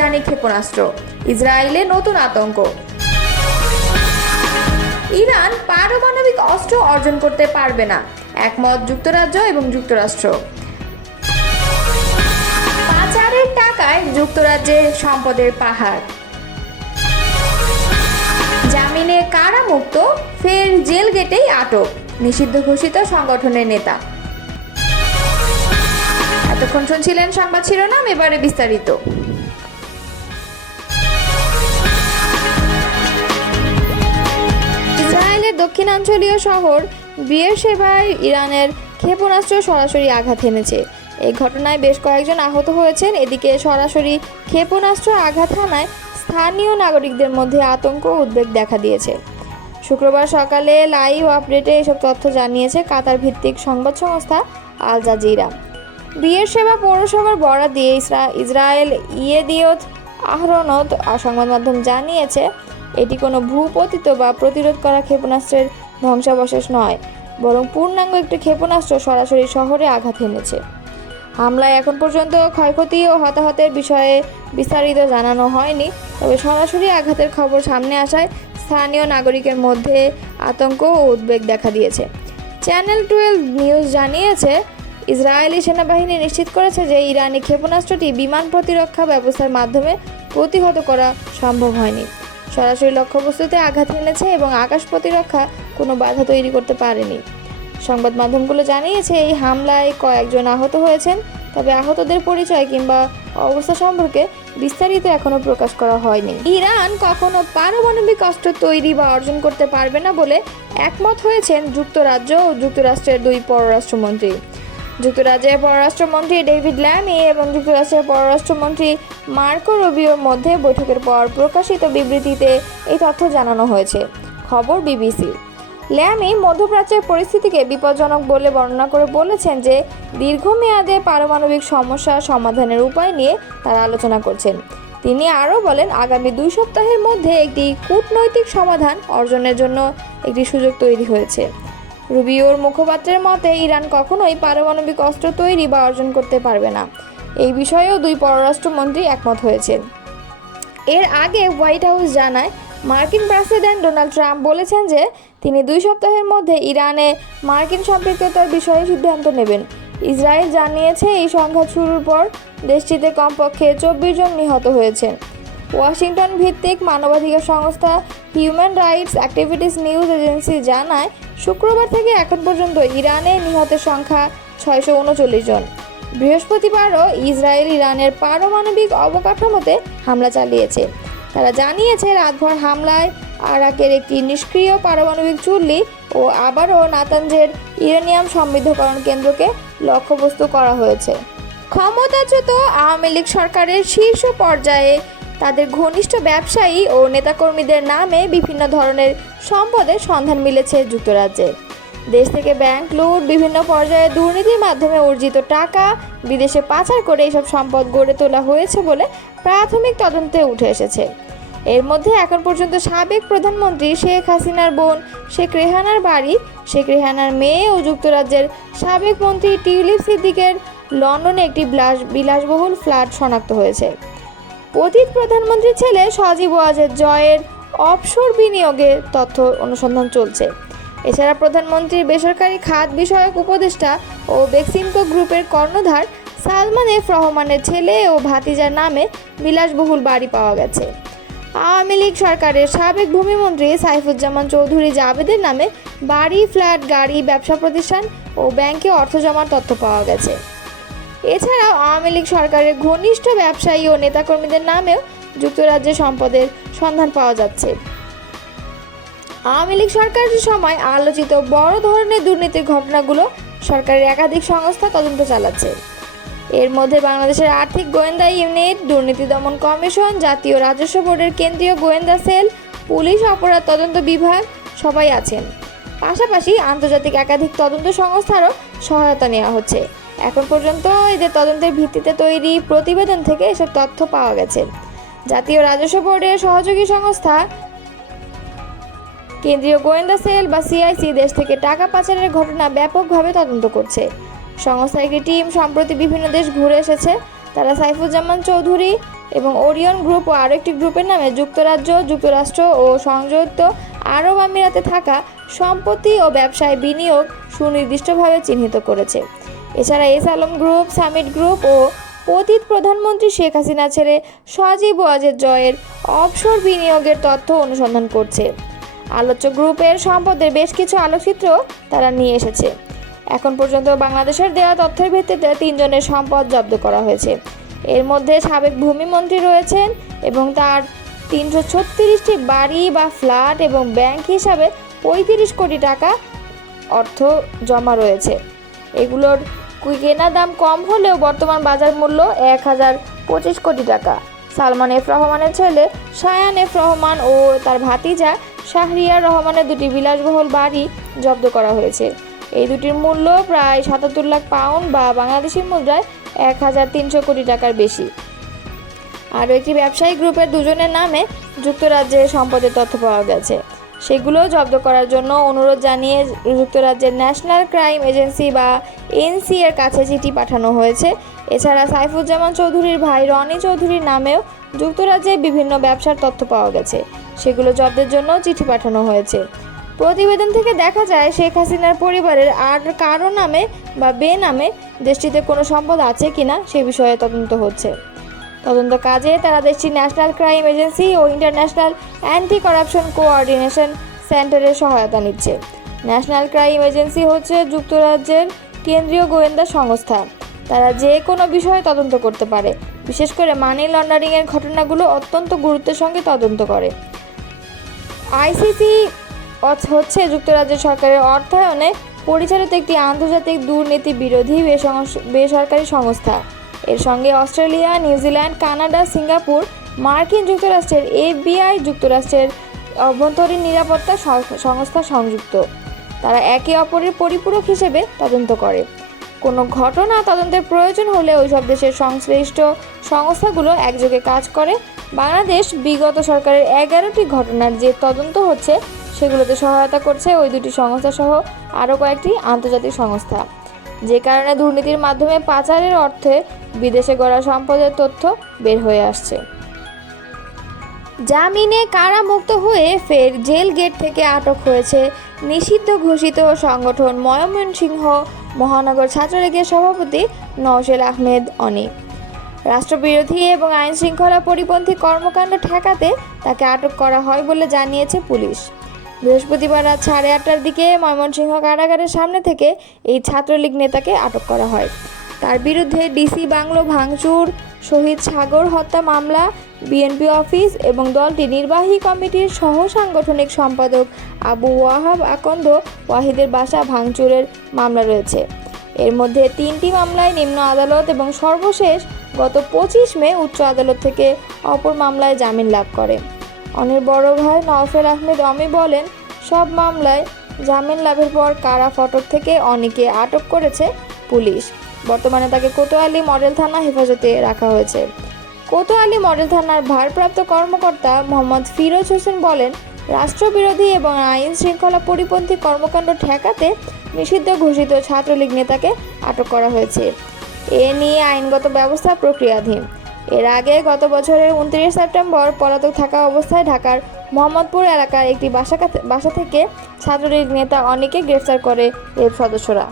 ইরানি ক্ষেপণাস্ত্র, ইসরায়েলে নতুন আতঙ্ক। ইরান পারমাণবিক অস্ত্র অর্জন করতে পারবে না, একমত যুক্তরাজ্য এবং যুক্তরাষ্ট্র। পাচারের টাকায় যুক্তরাজ্যের সম্পদের পাহাড়। জামিনে কারামুক্ত, ফের জেল গেটেই আটক, নিষিদ্ধ ঘোষিত সংগঠনের নেতা। এতক্ষণ শুনছিলেন সংবাদ শিরোনাম, এবারে বিস্তারিত। ইসরায়েলের দক্ষিণাঞ্চলীয় শহর বিয়েরশেবায় ইরানের ক্ষেপণাস্ত্র সরাসরি আঘাত হেনেছে। এই ঘটনায় বেশ কয়েকজন আহত হয়েছেন। এদিকে সরাসরি ক্ষেপণাস্ত্র আঘাত হানায় স্থানীয় নাগরিকদের মধ্যে আতঙ্ক ও উদ্বেগ দেখা দিয়েছে। শুক্রবার সকালে লাইভ আপডেটে এসব তথ্য জানিয়েছে কাতার ভিত্তিক সংবাদ সংস্থা আল জাজিরা। বিয়েরশেবা পৌরসভার বরাত দিয়ে ইসরায়েল ইয়েদিওত আহরনত সংবাদ মাধ্যম জানিয়েছে, এটি কোনো ভূপতিত বা প্রতিরোধ করা ক্ষেপণাস্ত্রের ধ্বংসাবশেষ নয়, বরং পূর্ণাঙ্গ একটি ক্ষেপণাস্ত্র সরাসরি শহরে আঘাত হেনেছে। হামলায় এখন পর্যন্ত ক্ষয়ক্ষতি ও হতাহতের বিষয়ে বিস্তারিত জানানো হয়নি, তবে সরাসরি আঘাতের খবর সামনে আসায় স্থানীয় নাগরিকের মধ্যে আতঙ্ক ও উদ্বেগ দেখা দিয়েছে। চ্যানেল 12 নিউজ জানিয়েছে, ইসরায়েলি সেনাবাহিনী নিশ্চিত করেছে যে ইরানি ক্ষেপণাস্ত্রটি বিমান প্রতিরক্ষা ব্যবস্থার মাধ্যমে প্রতিহত করা সম্ভব হয়নি, সরাসরি লক্ষ্যবস্তুতে আঘাত হেনেছে এবং আকাশ প্রতিরক্ষা কোনো বাধা তৈরি করতে পারেনি। সংবাদ মাধ্যমগুলো জানিয়েছে, এই হামলায় কয়েকজন আহত হয়েছেন, তবে আহতদের পরিচয় কিংবা অবস্থা সম্পর্কে বিস্তারিত এখনও প্রকাশ করা হয়নি। ইরান কখনো পারমাণবিক অস্ত্র তৈরি বা অর্জন করতে পারবে না বলে একমত হয়েছেন যুক্তরাজ্য ও যুক্তরাষ্ট্রের দুই পররাষ্ট্রমন্ত্রী। যুক্তরাজ্যের পররাষ্ট্রমন্ত্রী ডেভিড ল্যামি এবং যুক্তরাষ্ট্রের পররাষ্ট্রমন্ত্রী মার্কো রুবিওর মধ্যে বৈঠকের পর প্রকাশিত বিবৃতিতে এই তথ্য জানানো হয়েছে, খবর বিবিসি। ল্যামি মধ্যপ্রাচ্যের পরিস্থিতিকে বিপজ্জনক বলে বর্ণনা করে বলেছেন যে দীর্ঘমেয়াদে পারমাণবিক সমস্যা সমাধানের উপায় নিয়ে তারা আলোচনা করছেন। তিনি আরও বলেন, আগামী 2 সপ্তাহের মধ্যে একটি কূটনৈতিক সমাধান অর্জনের জন্য একটি সুযোগ তৈরি হয়েছে। রুবিওর মুখপাত্রের মতে, ইরান কখনোই পারমাণবিক অস্ত্র তৈরি বা অর্জন করতে পারবে না। এই বিষয়েও দুই পররাষ্ট্রমন্ত্রী একমত হয়েছেন। এর আগে হোয়াইট হাউস জানায়, মার্কিন প্রেসিডেন্ট ডোনাল্ড ট্রাম্প বলেছেন যে তিনি 2 সপ্তাহের মধ্যে ইরানে মার্কিন সম্পৃক্ততার বিষয়ে সিদ্ধান্ত নেবেন। ইসরায়েল জানিয়েছে, এই সংঘাত শুরুর পর দেশটিতে কমপক্ষে 24 জন নিহত হয়েছেন। ওয়াশিংটন ভিত্তিক মানবাধিকার সংস্থা human rights activities news agency জানায়, শুক্রবার থেকে এখন পর্যন্ত ইরানে নিহতের সংখ্যা 639 জন। বৃহস্পতিবারও ইসরায়েল ইরানের পারমাণবিক অবকাঠামোতে হামলা চালিয়েছে। তারা জানিয়েছে, রাতভর হামলায় আরাকের একটি নিষ্ক্রিয় পারমাণবিক চুল্লি ও আবারও নাতানজের ইউরেনিয়াম সমৃদ্ধকরণ কেন্দ্রকে লক্ষ্যবস্তু করা হয়েছে। ক্ষমতাচ্যুত আওয়ামী লীগ সরকারের শীর্ষ পর্যায়ে তাদের ঘনিষ্ঠ ব্যবসায়ী ও নেতাকর্মীদের নামে বিভিন্ন ধরনের সম্পদের সন্ধান মিলেছে যুক্তরাজ্যে। দেশ থেকে ব্যাংক লুট, বিভিন্ন পর্যায়ে দুর্নীতির মাধ্যমে অর্জিত টাকা বিদেশে পাচার করে এসব সম্পদ গড়ে তোলা হয়েছে বলে প্রাথমিক তদন্তে উঠে এসেছে। এর মধ্যে এখন পর্যন্ত সাবেক প্রধানমন্ত্রী শেখ হাসিনার বোন শেখ রেহানার বাড়ি, শেখ রেহানার মেয়ে ও যুক্তরাজ্যের সাবেক মন্ত্রী টিউলিপ সিদ্দিকের লন্ডনে একটি বিলাসবহুল ফ্ল্যাট শনাক্ত হয়েছে। অতীত প্রধানমন্ত্রীর ছেলে সজীব ওয়াজেদ জয়ের অফশোর বিনিয়োগের তথ্য অনুসন্ধান চলছে। এছাড়া প্রধানমন্ত্রীর বেসরকারি খাত বিষয়ক উপদেষ্টা ও বেক্সিমকো গ্রুপের কর্ণধার সালমান এফ রহমানের ছেলে ও ভাতিজার নামে বিলাসবহুল বাড়ি পাওয়া গেছে। আওয়ামী লীগ সরকারের সাবেক ভূমিমন্ত্রী সাইফুজ্জামান চৌধুরী জাবেদের নামে বাড়ি, ফ্ল্যাট, গাড়ি, ব্যবসা প্রতিষ্ঠান ও ব্যাংকে অর্থ জমার তথ্য পাওয়া গেছে। এছাড়াও আওয়ামী লীগ সরকারের ঘনিষ্ঠ ব্যবসায়ী ও নেতাকর্মীদের নামেও যুক্তরাজ্যে সম্পদের সন্ধান পাওয়া যাচ্ছে। আওয়ামী লীগ সরকারের সময় আলোচিত বড় ধরনের দুর্নীতির ঘটনাগুলো সরকারের একাধিক সংস্থা তদন্ত চালাচ্ছে। এর মধ্যে বাংলাদেশের আর্থিক গোয়েন্দা ইউনিট, দুর্নীতি দমন কমিশন, জাতীয় রাজস্ব বোর্ডের কেন্দ্রীয় গোয়েন্দা সেল, পুলিশ অপরাধ তদন্ত বিভাগ সবাই আছেন। পাশাপাশি আন্তর্জাতিক একাধিক তদন্ত সংস্থারও সহায়তা নেওয়া হচ্ছে। এখন পর্যন্ত এদের তদন্তের ভিত্তিতে তৈরি প্রতিবেদন থেকে এসব তথ্য পাওয়া গেছে। জাতীয় রাজস্ব বোর্ডের সহযোগী সংস্থা কেন্দ্রীয় গোয়েন্দা সেল বা সিআইসি দেশ থেকে টাকা পাচারের ঘটনা ব্যাপকভাবে তদন্ত করছে। সংস্থার একটি টিম সম্প্রতি বিভিন্ন দেশ ঘুরে এসেছে। তারা সাইফুজ্জামান চৌধুরী, এবং ওরিয়ন গ্রুপ ও আরও একটি গ্রুপের নামে যুক্তরাজ্য, যুক্তরাষ্ট্র ও সংযুক্ত আরব আমিরাতে থাকা সম্পত্তি ও ব্যবসায় বিনিয়োগ সুনির্দিষ্টভাবে চিহ্নিত করেছে। এছাড়া S Alam group, Summit group ও অতীত প্রধানমন্ত্রী শেখ হাসিনা ছেলে সজীব ওয়াজেদ জয়ের অফশোর বিনিয়োগের তথ্য অনুসন্ধান করছে। আলোচ্য গ্রুপের সম্পদের বেশ কিছু আলোকচিত্র তারা নিয়ে এসেছে। এখন পর্যন্ত বাংলাদেশের দেওয়া তথ্যের ভিত্তিতে 3 জনের সম্পদ জব্দ করা হয়েছে। এর মধ্যে সাবেক ভূমিমন্ত্রী রয়েছেন এবং তার 336টি বাড়ি বা ফ্ল্যাট এবং ব্যাংক হিসাবে 35 কোটি টাকা অর্থ জমা রয়েছে। এগুলোর কেনা দাম কম হলেও বর্তমান বাজার মূল্য 1025 কোটি টাকা। সালমান এফ রহমানের ছেলে শায়ান এফ রহমান ও তার ভাতিজা শাহরিয়ার রহমানের 2টি বিলাসবহুল বাড়ি জব্দ করা হয়েছে। এই দুটির মূল্য প্রায় 77 লাখ পাউন্ড বা বাংলাদেশি মুদ্রায় 1300 কোটি টাকার বেশি। আরও একটি ব্যবসায়িক গ্রুপের 2 জনের নামে যুক্তরাজ্যের সম্পদের তথ্য পাওয়া গেছে। সেগুলো জব্দ করার জন্য অনুরোধ জানিয়ে যুক্তরাজ্যের ন্যাশনাল ক্রাইম এজেন্সি বা এনসি এর কাছে চিঠি পাঠানো হয়েছে। এছাড়া সাইফুজ্জামান চৌধুরীর ভাই রনি চৌধুরীর নামেও যুক্তরাজ্যে বিভিন্ন ব্যবসার তথ্য পাওয়া গেছে। সেগুলো জব্দের জন্য চিঠি পাঠানো হয়েছে। প্রতিবেদন থেকে দেখা যায় শেখ হাসিনার পরিবারের আর কারো নামে বা বেনামে দেশটিতে কোনো সম্পদ আছে কিনা সে বিষয়ে তদন্ত হচ্ছে। তদন্ত কাজে তারা দেশটির ন্যাশনাল ক্রাইম এজেন্সি ও ইন্টারন্যাশনাল অ্যান্টি করাপশন কোঅর্ডিনেশন সেন্টারের সহায়তা নিচ্ছে। ন্যাশনাল ক্রাইম এজেন্সি হচ্ছে যুক্তরাজ্যের কেন্দ্রীয় গোয়েন্দা সংস্থা। তারা যে কোনো বিষয়ে তদন্ত করতে পারে, বিশেষ করে মানি লন্ডারিংয়ের ঘটনাগুলো অত্যন্ত গুরুত্বের সঙ্গে তদন্ত করে। আইসিসি হচ্ছে যুক্তরাজ্যের সরকারের অর্থায়নে পরিচালিত একটি আন্তর্জাতিক দুর্নীতি বিরোধী বেসরকারি সংস্থা। এর সঙ্গে অস্ট্রেলিয়া, নিউজিল্যান্ড, কানাডা, সিঙ্গাপুর, মার্কিন যুক্তরাষ্ট্রের এফবিআই, যুক্তরাষ্ট্রের অভ্যন্তরীণ নিরাপত্তা সংস্থা সংযুক্ত। তারা একে অপরের পরিপূরক হিসেবে তদন্ত করে। কোনো ঘটনা তদন্তের প্রয়োজন হলে ওইসব দেশের সংশ্লিষ্ট সংস্থাগুলো একযোগে কাজ করে। বাংলাদেশ বিগত সরকারের 11টি ঘটনার যে তদন্ত হচ্ছে সেগুলোতে সহায়তা করছে ওই 2টি সংস্থা সহ আরও কয়েকটি আন্তর্জাতিক সংস্থা, যে কারণে দুর্নীতির মাধ্যমে পাচারের অর্থে বিদেশে গড়া সম্পদের তথ্য বের হয়ে আসছে। জামিনে কারামুক্ত হয়ে ফের জেল গেট থেকে আটক হয়েছে নিষিদ্ধ ঘোষিত সংগঠন ময়মনসিংহ মহানগর ছাত্রলীগের সভাপতি নওশেল আহমেদ অনি। রাষ্ট্রবিরোধী এবং আইনশৃঙ্খলা পরিপন্থী কর্মকাণ্ড ঠেকাতে তাকে আটক করা হয় বলে জানিয়েছে পুলিশ। বৃহস্পতিবার রাত 8:30টার দিকে ময়মনসিংহ কারাগারের সামনে থেকে এই ছাত্রলীগ নেতাকে আটক করা হয়। তার বিরুদ্ধে ডিসি বাংলো ভাঙচুর, শহীদ সাগর হত্যা মামলা, বিএনপি অফিস এবং দলটির নির্বাহী কমিটির সহ সাংগঠনিক সম্পাদক আবু ওয়াহাব আকন্দ ওয়াহিদের বাসা ভাঙচুরের মামলা রয়েছে। এর মধ্যে 3টি মামলায় নিম্ন আদালত এবং সর্বশেষ গত 25 মে উচ্চ আদালত থেকে অপর মামলায় জামিন লাভ করে। অনির বড় ভাই নওশেল আহমেদ অমি বলেন, সব মামলায় জামিন লাভের পর কারা ফটক থেকে অনিকে আটক করেছে পুলিশ। বর্তমানে তাকে কোতোয়ালি মডেল থানা হেফাজতে রাখা হয়েছে। কোতোয়ালি মডেল থানার ভারপ্রাপ্ত কর্মকর্তা মোহাম্মদ ফিরোজ হোসেন বলেন, রাষ্ট্রবিরোধী এবং আইন শৃঙ্খলা পরিপন্থী কর্মকাণ্ড ঠেকাতে নিষিদ্ধ ঘোষিত ছাত্রলীগ নেতাকে আটক করা হয়েছে। এ নিয়ে আইনগত ব্যবস্থা প্রক্রিয়াধীন। এর আগে গত বছরের 29 সেপ্টেম্বর পলাতক থাকা অবস্থায় ঢাকার মোহাম্মদপুর এলাকার একটি বাসা থেকে ছাত্রলীগ নেতা অনিকে গ্রেফতার করে র্যাব সদস্যরা।